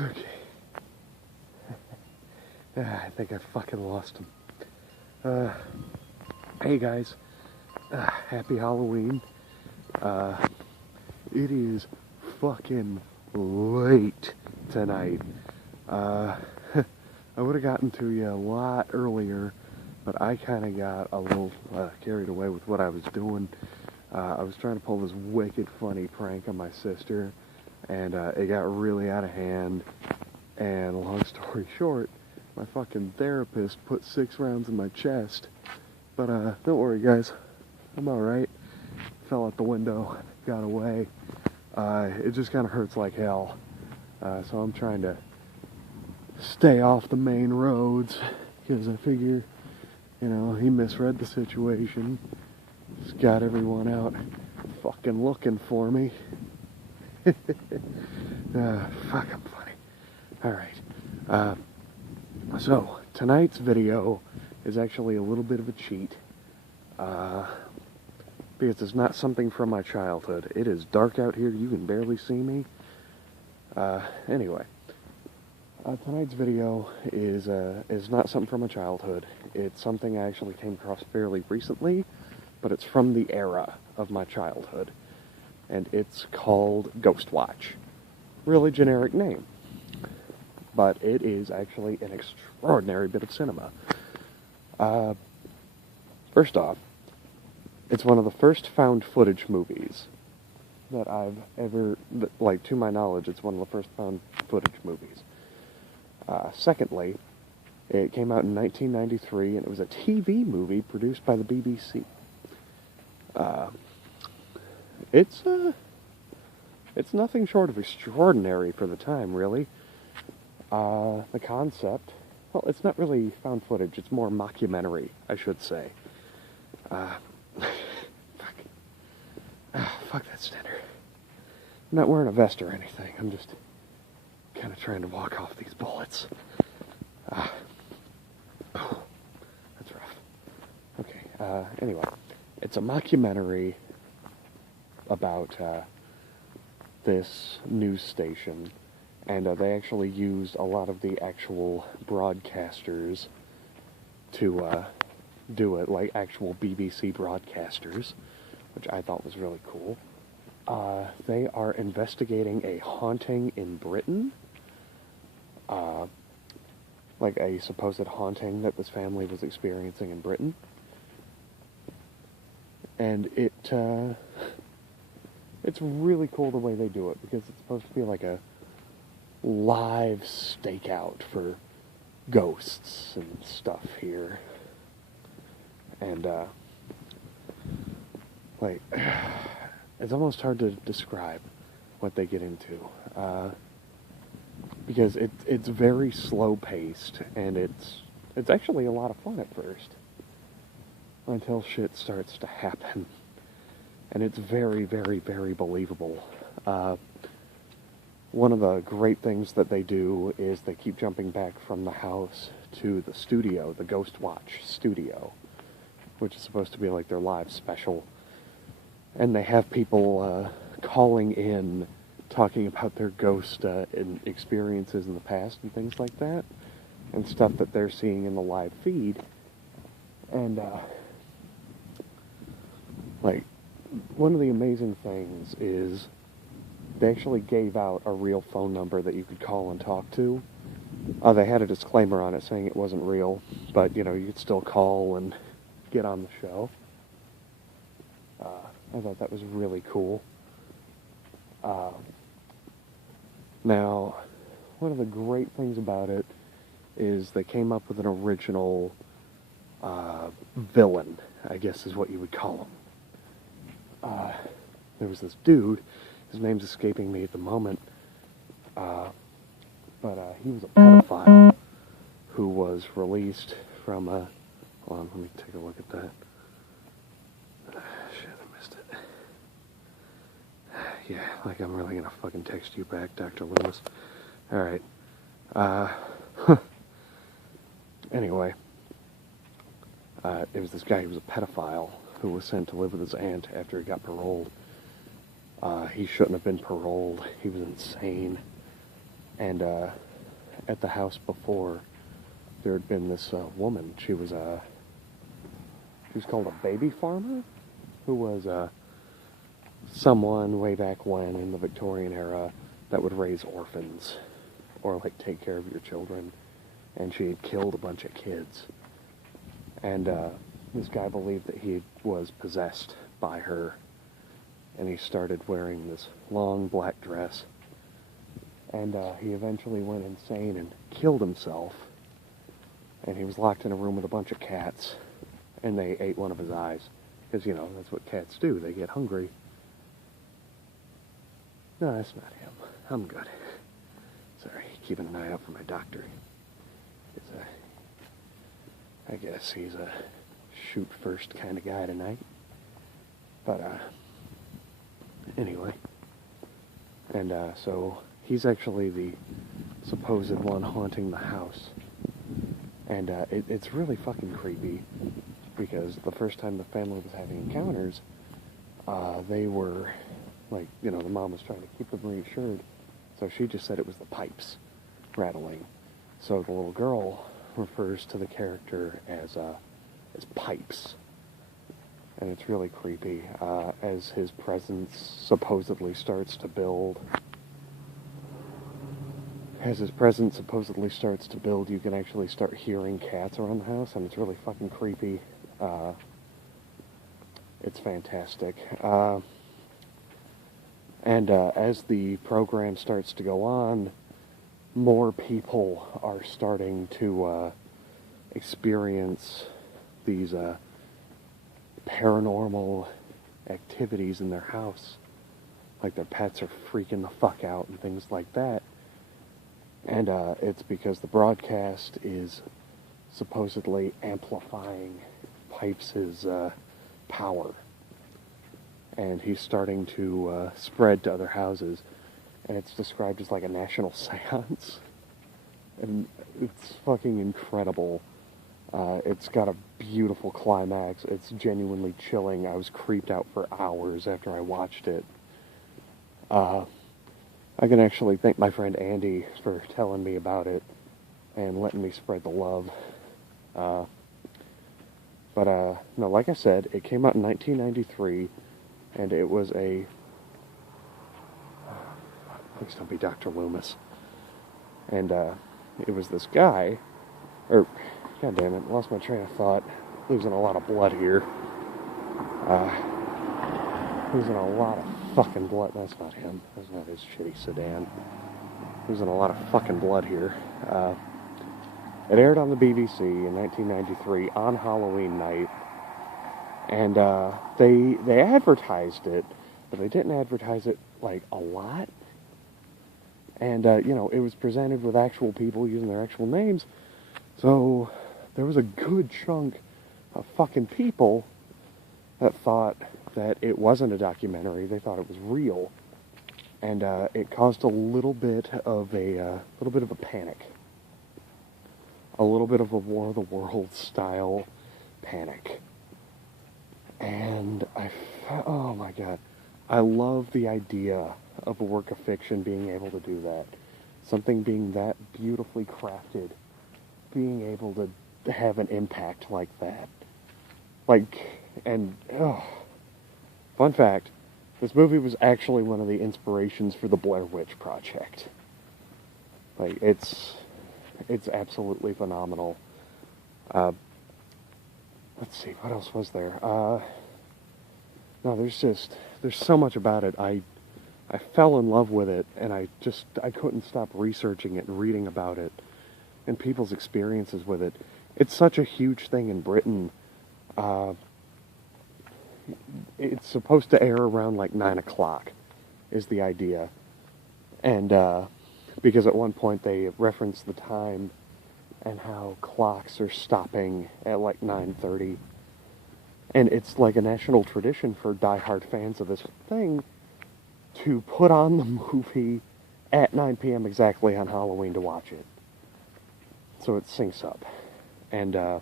Okay. I think I fucking lost him. Hey guys. Happy Halloween. It is fucking late tonight. I would have gotten to you a lot earlier, but I kind of got a little carried away with what I was doing. I was trying to pull this wicked funny prank on my sister, and it got really out of hand. And long story short, my fucking therapist put 6 rounds in my chest. But don't worry guys, I'm alright. Fell out the window, got away. It just kind of hurts like hell. So I'm trying to stay off the main roads, because I figure, you know, he misread the situation. Just got everyone out fucking looking for me. Fuck, I'm funny. Alright. So, tonight's video is actually a little bit of a cheat. Because it's not something from my childhood. It is dark out here, you can barely see me. Anyway. Tonight's video is not something from my childhood. It's something I actually came across fairly recently, but it's from the era of my childhood. And it's called Ghost Watch. Really generic name. But it is actually an extraordinary bit of cinema. First off, it's one of the first found footage movies that I've ever, like, to my knowledge, it's one of the first found footage movies. Secondly, it came out in 1993, and it was a TV movie produced by the BBC. It's nothing short of extraordinary for the time, really. The concept, well, it's not really found footage, it's more mockumentary, I should say. Fuck that standard. I'm not wearing a vest or anything, I'm just kind of trying to walk off these bullets. That's rough. Okay, anyway, it's a mockumentary about this news station, and they actually used a lot of the actual broadcasters to do it, like actual BBC broadcasters, which I thought was really cool. They are investigating a haunting in Britain, like a supposed haunting that this family was experiencing in Britain. And it's really cool the way they do it, because it's supposed to be like a live stakeout for ghosts and stuff here. And, like, it's almost hard to describe what they get into, because it's very slow-paced, and it's actually a lot of fun at first, until shit starts to happen, and it's very, very, very believable. One of the great things that they do is they keep jumping back from the house to the studio, the Ghost Watch studio, which is supposed to be like their live special. And they have people calling in, talking about their ghost experiences in the past and things like that, and stuff that they're seeing in the live feed. And, like, one of the amazing things is they actually gave out a real phone number that you could call and talk to. They had a disclaimer on it saying it wasn't real, but, you know, you could still call and get on the show. I thought that was really cool. Now, one of the great things about it is they came up with an original villain, I guess is what you would call him. There was this dude, his name's escaping me at the moment, but he was a pedophile who was released from a... Hold on, let me take a look at that. Shit, I missed it. Yeah, like I'm really gonna fucking text you back, Dr. Loomis. Alright. Anyway. It was this guy, he was a pedophile, who was sent to live with his aunt after he got paroled. He shouldn't have been paroled. He was insane. And at the house before, there had been this woman. She was called a baby farmer, who was someone way back when in the Victorian era that would raise orphans or like take care of your children. And she had killed a bunch of kids. And this guy believed that he was possessed by her. And he started wearing this long black dress. And he eventually went insane and killed himself. And he was locked in a room with a bunch of cats. And they ate one of his eyes. Because, you know, that's what cats do. They get hungry. No, that's not him. I'm good. Sorry, keeping an eye out for my doctor. I guess he's a shoot first kind of guy tonight. But, anyway. And, so he's actually the supposed one haunting the house. And, it's really fucking creepy. Because the first time the family was having encounters, they were, like, you know, the mom was trying to keep them reassured. So she just said it was the pipes rattling. So the little girl refers to the character as Pipes. And it's really creepy. As his presence supposedly starts to build. You can actually start hearing cats around the house, and it's really fucking creepy. It's fantastic. And as the program starts to go on, more people are starting to experience these paranormal activities in their house. Like their pets are freaking the fuck out and things like that. And it's because the broadcast is supposedly amplifying Pipes' power. And he's starting to spread to other houses. And it's described as like a national seance. And it's fucking incredible. It's got a beautiful climax. It's genuinely chilling. I was creeped out for hours after I watched it. I can actually thank my friend Andy for telling me about it and letting me spread the love. But no, like I said, it came out in 1993, and it was a... please don't be Dr. Loomis. And it was this guy, or, god damn it, lost my train of thought. Losing a lot of blood here. Losing a lot of fucking blood. That's not him. That's not his shitty sedan. Losing a lot of fucking blood here. It aired on the BBC in 1993 on Halloween night. And they advertised it, but they didn't advertise it, like, a lot. And, you know, it was presented with actual people using their actual names. So there was a good chunk of fucking people that thought that it wasn't a documentary. They thought it was real. And it caused a little bit of a panic. A little bit of a War of the Worlds style panic. And oh my god. I love the idea of a work of fiction being able to do that. Something being that beautifully crafted. Being able to have an impact like that. Like, and, fun fact, this movie was actually one of the inspirations for the Blair Witch Project. Like, it's absolutely phenomenal. Let's see, what else was there? No, there's so much about it. I fell in love with it, and I couldn't stop researching it and reading about it, and people's experiences with it. It's such a huge thing in Britain. It's supposed to air around like 9 o'clock, is the idea. And, because at one point they reference the time and how clocks are stopping at like 9:30. And it's like a national tradition for diehard fans of this thing to put on the movie at 9 p.m. exactly on Halloween to watch it. So it syncs up. And, oh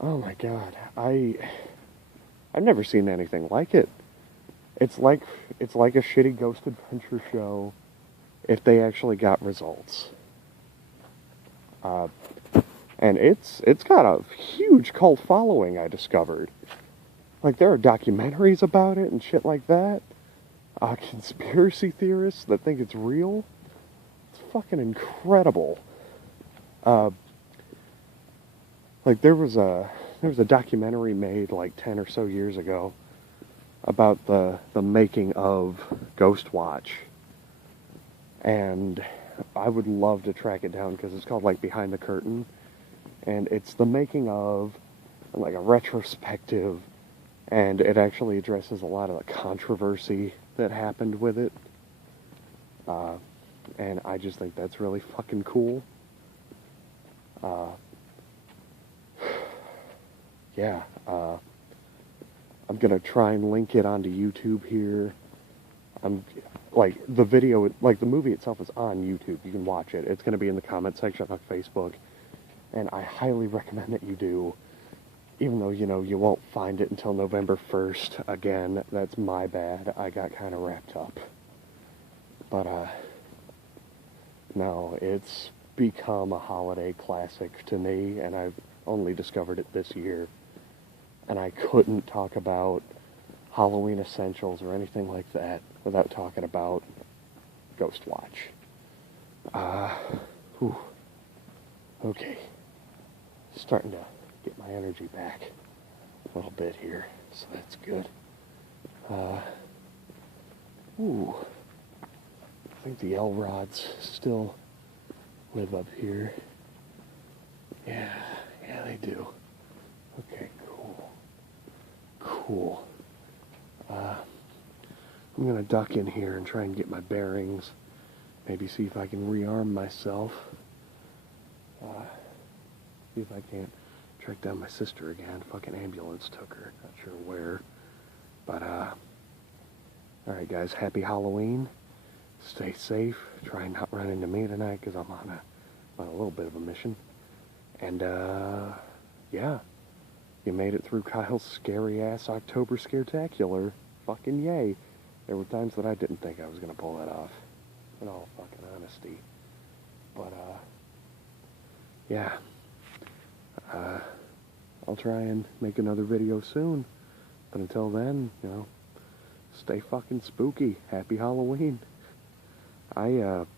my god, I've never seen anything like it. It's like a shitty Ghost Adventure show if they actually got results. And it's got a huge cult following, I discovered. Like, there are documentaries about it and shit like that. Conspiracy theorists that think it's real. It's fucking incredible. Like, there was a documentary made like 10 or so years ago about the making of Ghostwatch. And I would love to track it down because it's called like Behind the Curtain. And it's the making of, like, a retrospective, and it actually addresses a lot of the controversy that happened with it. And I just think that's really fucking cool. Yeah, I'm gonna try and link it onto YouTube here. Like, the video, like, the movie itself is on YouTube. You can watch it. It's gonna be in the comment section on Facebook. And I highly recommend that you do, even though, you know, you won't find it until November 1st. Again, that's my bad. I got kind of wrapped up. But, no, it's become a holiday classic to me, and I've only discovered it this year. And I couldn't talk about Halloween essentials or anything like that without talking about Ghostwatch. Okay. Starting to get my energy back a little bit here, so that's good. I think the L-rods still live up here. Yeah, they do. Okay, cool. I'm gonna duck in here and try and get my bearings. Maybe see if I can rearm myself. See if I can't track down my sister again. Fucking ambulance took her. Not sure where. But, alright guys, happy Halloween. Stay safe. Try and not run into me tonight, because I'm on a little bit of a mission. And, yeah. You made it through Kyle's scary-ass October Scaretacular. Fucking yay. There were times that I didn't think I was going to pull that off. In all fucking honesty. But, yeah. I'll try and make another video soon. But until then, you know, stay fucking spooky. Happy Halloween. I've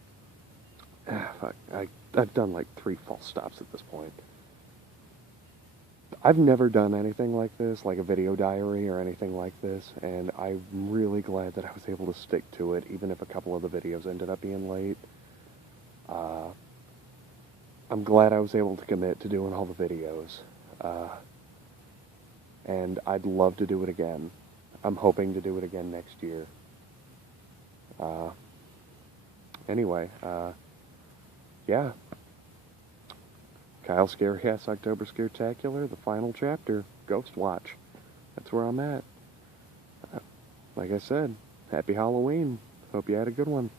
done like 3 false stops at this point. I've never done anything like this, like a video diary or anything like this, and I'm really glad that I was able to stick to it, even if a couple of the videos ended up being late. I'm glad I was able to commit to doing all the videos. And I'd love to do it again. I'm hoping to do it again next year. Anyway, yeah. Kyle Scary-ass October Scaretacular, the final chapter, Ghostwatch. That's where I'm at. Like I said, happy Halloween. Hope you had a good one.